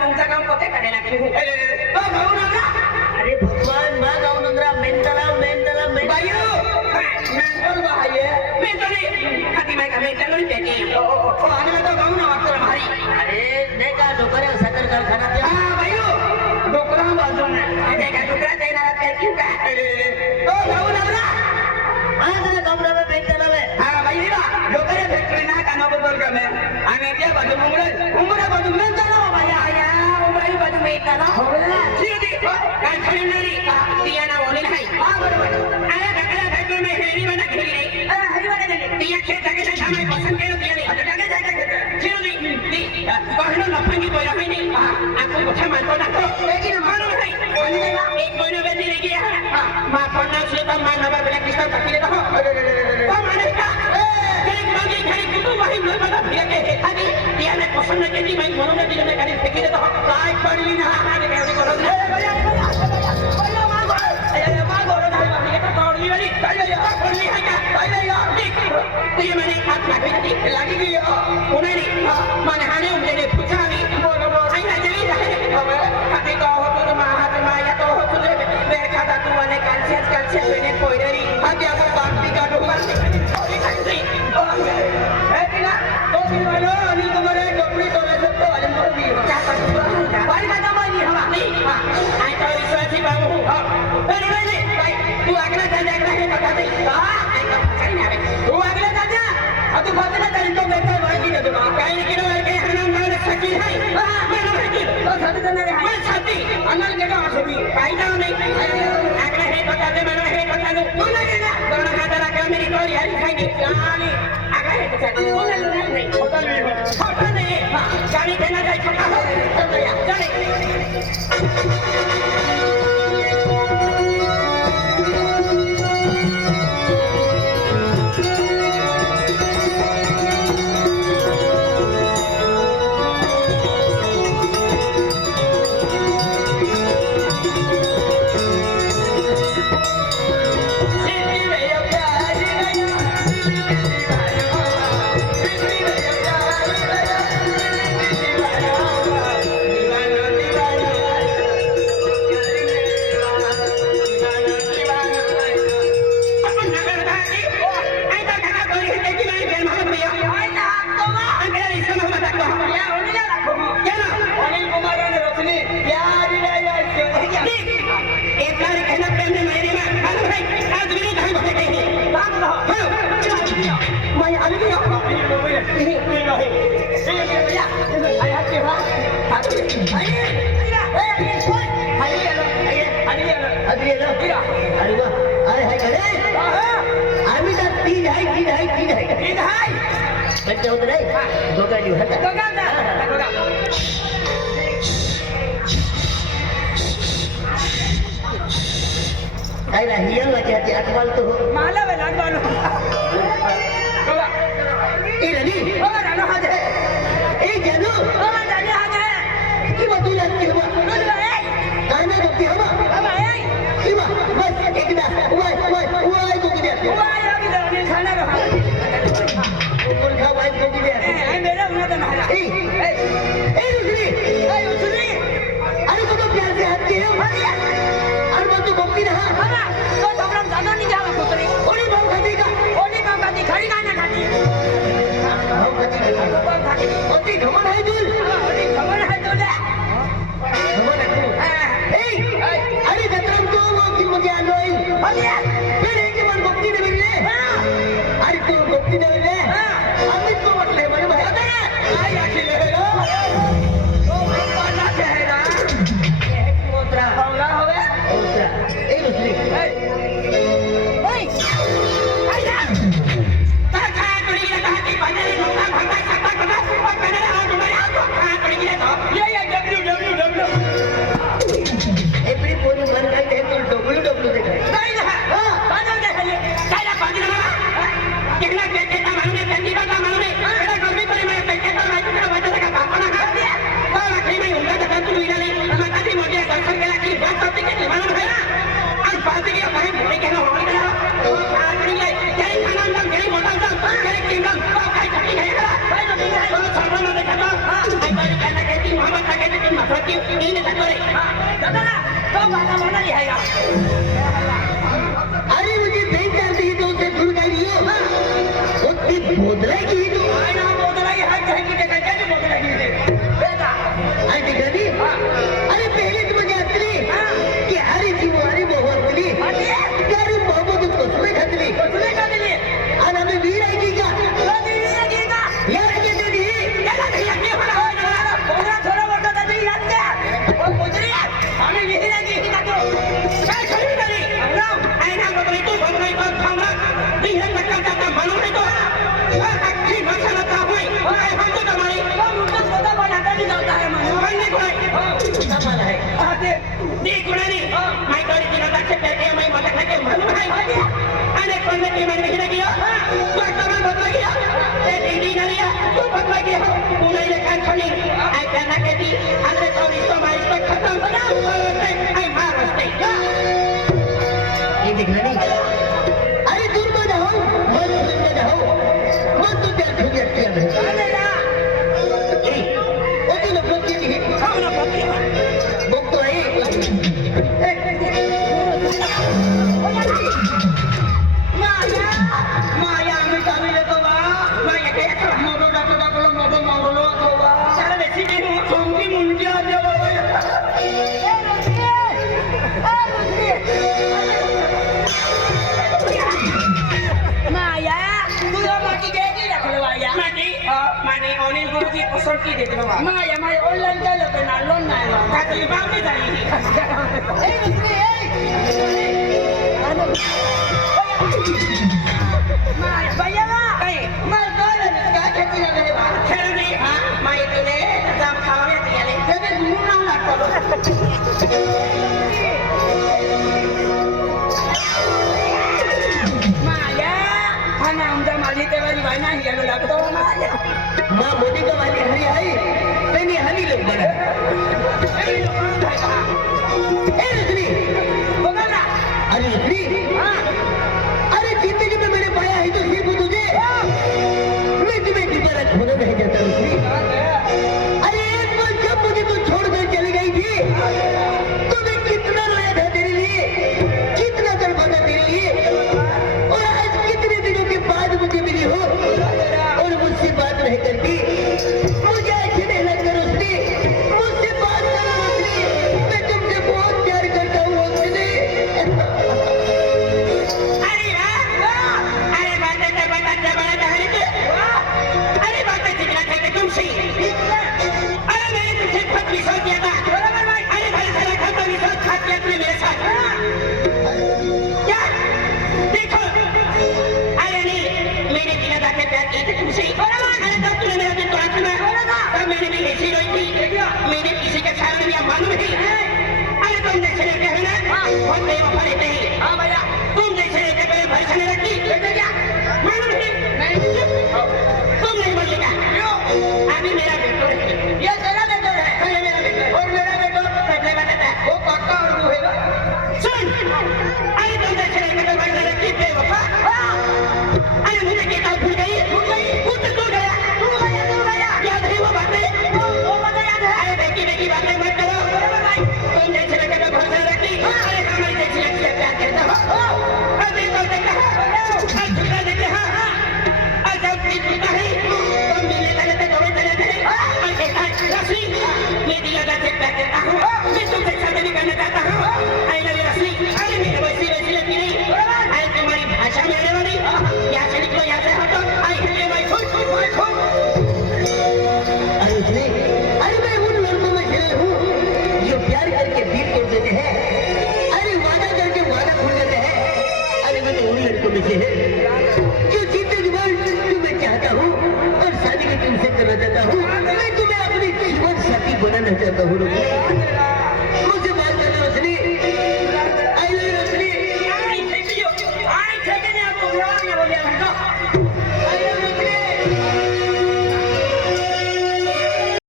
मुंगचा काम कोते काढायला लागली तो भाऊ नंदा अरे भगवान मा गाव नंद्रा मेंटला बायो मेंटल बाहाये मेंटली खाती माय का मेंटल पेटे ओ आणि तो गाव ना वाटतो भारी अरे नाही का डोकऱ्या साखर कारखाना ते हा बायो डोकरा बाजूने ते का डोकरा देणार काय की काय तो भाऊ नंदा हा जरा गावना मेंटला हा बाई रा डोकऱ्या फॅक्टरी ना काना बदल का मैं आणि त्या बाजू उमरा बाजू मेंटल बाया आया उमरा बाजू मेंटल सीधी काय खरीदारी दिया ना बोली नाही हा बरोबर आया डोकऱ्या फॅक्टरी में हेरी बना खेली नाही हरी बना गेली दिया खेत जागे सामने पसंद केलं दिया नाही जागे जागे सीधी दी कहलो नफंगी बोला है नहीं आपको कुछ मानतो ना तो लेकिन मानो नहीं एक महीने में नहीं गया मां पन्ना से तो मां नवा ब्लैक किस्ता तकिले तो तो माने का एक मांगी खरी कुटुंब वही न बना फिर के अभी दिया ने पसंद के जी मैं मनो में दिल में करी फेंकी दे तो काय पड़ी ना हां के उसी को भैया भैया मां गोरो ना ये तो तोड़ली वाली भैया पड़ी है क्या भैया तो ये मैंने हाथ में लगी गई उन्हें मन हाने उन्हें पूछा नहीं बोलो आई ना चली जाए खाते को हो तो हाथ माया तो हो तो मेरे खाता तू वाले कांचे मैंने कोई नहीं अब या वो बांटी का डोबर थोड़ी खाई है बिना तो फिर वालों अनिल तुम्हारे डोबरी तो ले सकते वाले मर भी क्या कर भाई का दमाई हवा नहीं हां आई तो विश्वासी बाबू अरे भाई तू अगला जाने है बता दे कहीं ना तू अगला जाने अब तू बात ना करें तो मैं तो वाई की दे कहीं की ना के हनम मार सकी है मैं ना है तो साथी देने रे मैं साथी अनल के का सकी कहीं जाओ नहीं अगला है बता दे मैं है बता दे तू लगेगा दोनों का तरह का मेरी कोई यारी खाएगी गाली अगला है बता दे बोले नहीं होटल नहीं हां गाड़ी देना जाए छोटा हो चल भैया चले काय नाही हियल लगे आती अटवाल तो माला वे लागवानो बाबा ए रनी बाबा रानो हाजे ए जानू बाबा जाने हाजे की बतू लागती हवा रोज ए काना गप्पी हवा बाबा ए की बा बस एकदा वाय को की दे वाय अभी तो नहीं खाना रहा कोण खा वाय को की दे ए मेरा उन्हें तो ना ए उसरी अरे तो प्यार से हाथ के हो और वो तो गप्पी रहा बाबा तो हमरा ज्यादा नहीं जावा पुत्री ओनी भाव खाती का ओनी का खाती खड़ी गाना खाती भाव खाती का भाव खाती ओती घमन है दूर ओनी खबर है तो ले घमन है ए अरे जत्रम तो वो की मुझे आलोई बोलिए फिर है कि मन गप्पी दे मिले अरे तू गप्पी दे मिले अमित को मत ले मन भाई तेरे आई आखिर ले लो ओ पाला चेहरा ये है कि मोत्रा हौला होवे ए उसरी ओए आई जा ता खा टुड़ी के कहती बने लोगा भंगा खाता कना और कने आ तुम्हारे आ तो खा टुड़ी के तो ये डब्ल्यू एपड़ी पूरी मन गई है तो डब्ल्यू देख रहे नहीं ना हां बादल देख ले काला बादल ना कितना के ता मालूम है कंदी का मालूम है एड़ा गंदी पर मैं पैसे तो मैं तेरा वजह का पापा ना खा दिया तो रखी मैं उनका तो तू इला नहीं मैं कभी मुझे दर्शन के लिए बात करती के मालूम है ना आज बात के भाई बोले के ना होली ना तो आज नहीं यही खाना अंदर यही मोटा अंदर यही किंगडम तो काय छकी है भाई तो ठीक है तो सर्वना देखा हां भाई कहना कहती मोहम्मद का कहती पण महत्वाची येईल जातो रे दादा तो बाबा मला लिहायला अरे मुझे नहीं जानती ही तो उसे दूर कर लियो वो ती बोदलागी ही तो काय ना बोदलागी हात घ्या की काय काय बोदलागी रे बेटा आई दिखानी अरे पहले तो मुझे असली कि हरी जीवारी बहुत असली तेरी मोहब्बत को सुने खतली और हमें वीर आएगी क्या यार आगे दे दी थोड़ा वर्षा त्याची याद द्या मुजरी आम्ही विहिराची ही जातो काय खरी झाली आई ना बदली तू बदलाई बघ थांबला विहीर नका म्हणून येतो अख्खी भाषाला ताप होई काय म्हणतो का मारी मुद्दा स्वतः पण हाताने जात आहे म्हणून कमाल है ते ती कुणाली माय कडे तिला दाखे पेटे माय मदत नके म्हणून आहे आणि पण ते मन विहीर गया तू आता बदला गया ते दीदी नरिया तू बदला गया पुणे ले कान खणी आई त्यांना केती andre तो रिश्तो माइस पर खत्म बना आई मार रस्ते ये दिखलानी अरे दूर में जाओ मन में जाओ मन तो तेरे खुद अटके है अरे ना वो तो नफरत की थी खाओ ना पत्ती बुक तो है माया आम्ही कामी लेतो बा माया काय मोदो जातो दाखलो मोदो मागलो तो बा सारा बेसी की सोंगी मुंडी आले माया तुला माती द्यायची दाखल वाया माने अनिल गुरुजी पसंती देते बा माया माया ऑनलाईन केलं होतं ना लोन नाही बा. कातली बावली झाली ए दुसरी माया बाया काय मला कळलं नाही काय खेळती लागले बा खेळणे हा माहितीने जाम खावण्यात गेले त्याने धुवून नाव लागतो माया हा ना आमचा माझी तेव्हा बाई नाही गेलो लागतो माया माँ मोदी का वाली हरी आई नहीं हरी लोग बना ए रजनी बघा ना अरे रजनी अरे जिंदगी में मैंने पाया है तो सिर्फ तुझे मैं तुम्हें दोबारा खोना नहीं चाहता रजनी अरे एक बार जब मुझे तू छोड़कर चली गई थी तो मैं कितना रोया था तेरे लिए कितना तड़पा था तेरे लिए और आज कितने दिनों के बाद मुझे मिली हो और मुझसे बात नहीं करती मुझे ऐसे नहीं लगता रोशनी मुझसे बात करो रोशनी मैं तुमसे बहुत प्यार करता हूँ रोशनी अरे अरे बातें बताते बड़ा दहरी के अरे बातें जितना थे कि तुमसे अरे मैंने तुमसे बहुत विश्वास किया था अरे भाई सारा घर का विश्वास खा किया तुमने मेरे साथ क्या देखो अरे नहीं मैंने बिना दाखे प्यार किया था तुमसे अरे तब तुमने मेरा दिल तोड़ा था तब मैंने भी ऐसी रोई थी मैंने किसी का ख्याल नहीं मालूम नहीं अरे तुम जैसे रहते हैं ना बहुत बेवफा रहते हैं हाँ भैया तुम जैसे रहते मेरे भरोसा नहीं रखती क्या मालूम नहीं तुम नहीं बोलेगा अभी मेरा बेटो है ये तेरा बेटो है ये मेरा बेटो है और मेरा बेटो सबसे बताता है वो काका और वो है सुन अरे तुम जैसे रहते मेरे भरोसा रखती बेवफा अरे मुझे कहता भूल गई भूल गया याद है वो बातें वो बातें याद है अरे बेटी बातें मत करो तुम जैसे रहते मेरे भरोसा रखती अरे हमारी जैसी लड़की से प्यार करता हो अभी तो देखा आज झूठा देते हाँ आज जब भी झूठा है तो मिलने लगे थे दौड़े चले थे और कहता है रश्मि मैं दिया जाते प्यार करता हूँ मैं तुमसे शादी भी करना चाहता हूँ आई लव यू रश्मि अरे मेरी वैसी लड़की नहीं अरे तुम्हारी भाषा में आने वाली यहाँ से निकलो यहाँ से हटो I hate you my foot अरे उसने अरे मैं उन लड़कों में शामिल हूँ जो प्यार करके दिल तोड़ देते हैं अरे वादा करके वादा भूल जाते हैं अरे मैं तो उन लड़कों में से है जो जिंदगी भर तुम्हें चाहता हूँ और शादी भी तुमसे करना चाहता हूँ मैं तुम्हें अपनी किस्मत साथी बनाना चाहता हूँ